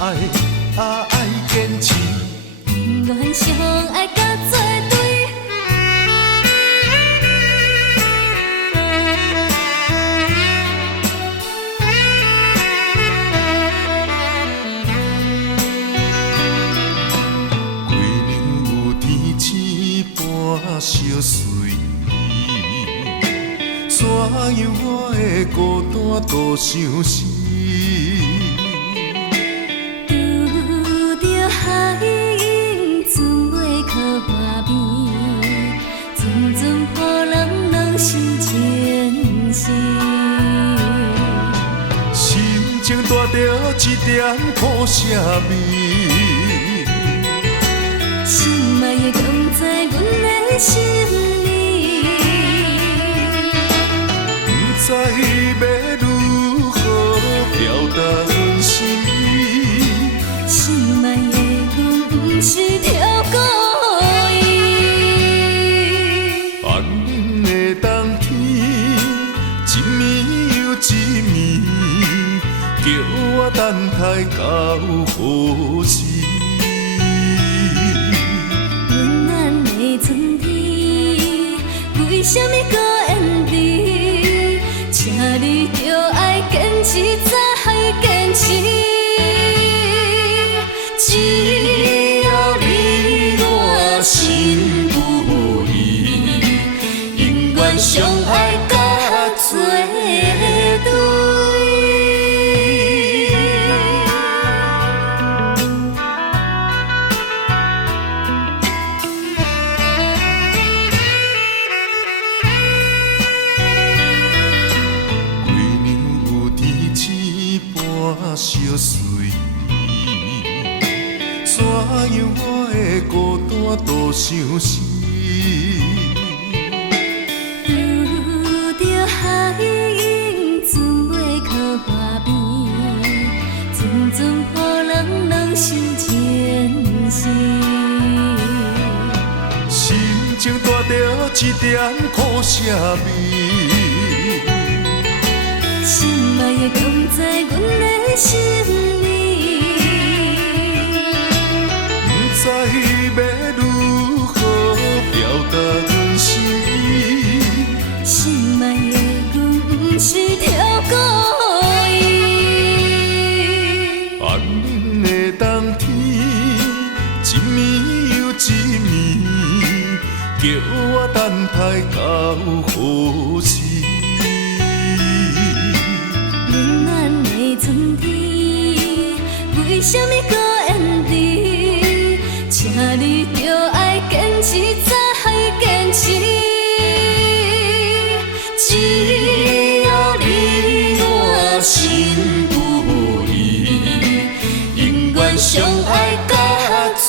爱爱坚持，愿相爱甲作对。月亮有天星般相随，怎样我会孤单多相思？拄着海涌，船尾靠岸边，阵阵波浪让心前行。心情带着一点苦涩味，心爱的讲在阮的心里，不知要如何表达阮心意。心爱的阮不是条故意。寒冷的冬天，一暝又一暝，叫我等待到何时？温暖的春天，为什么搁延迟？请你着爱坚持，才坚持。只要你我心不移，永远相爱甲作对。相随，怎样我会孤单多相思？拄着海涌，船尾靠岸边，阵阵波浪让心前行。心情带着一点苦涩味，心爱的讲在阮的心里，不知要如何表达阮心意。心爱的阮不是条故意。寒冷的冬天，一暝又一暝，叫我等待到何时？温暖的春天，为什么搁延迟？请你着爱坚持，才坚持。只要你我心不移，永远相爱甲作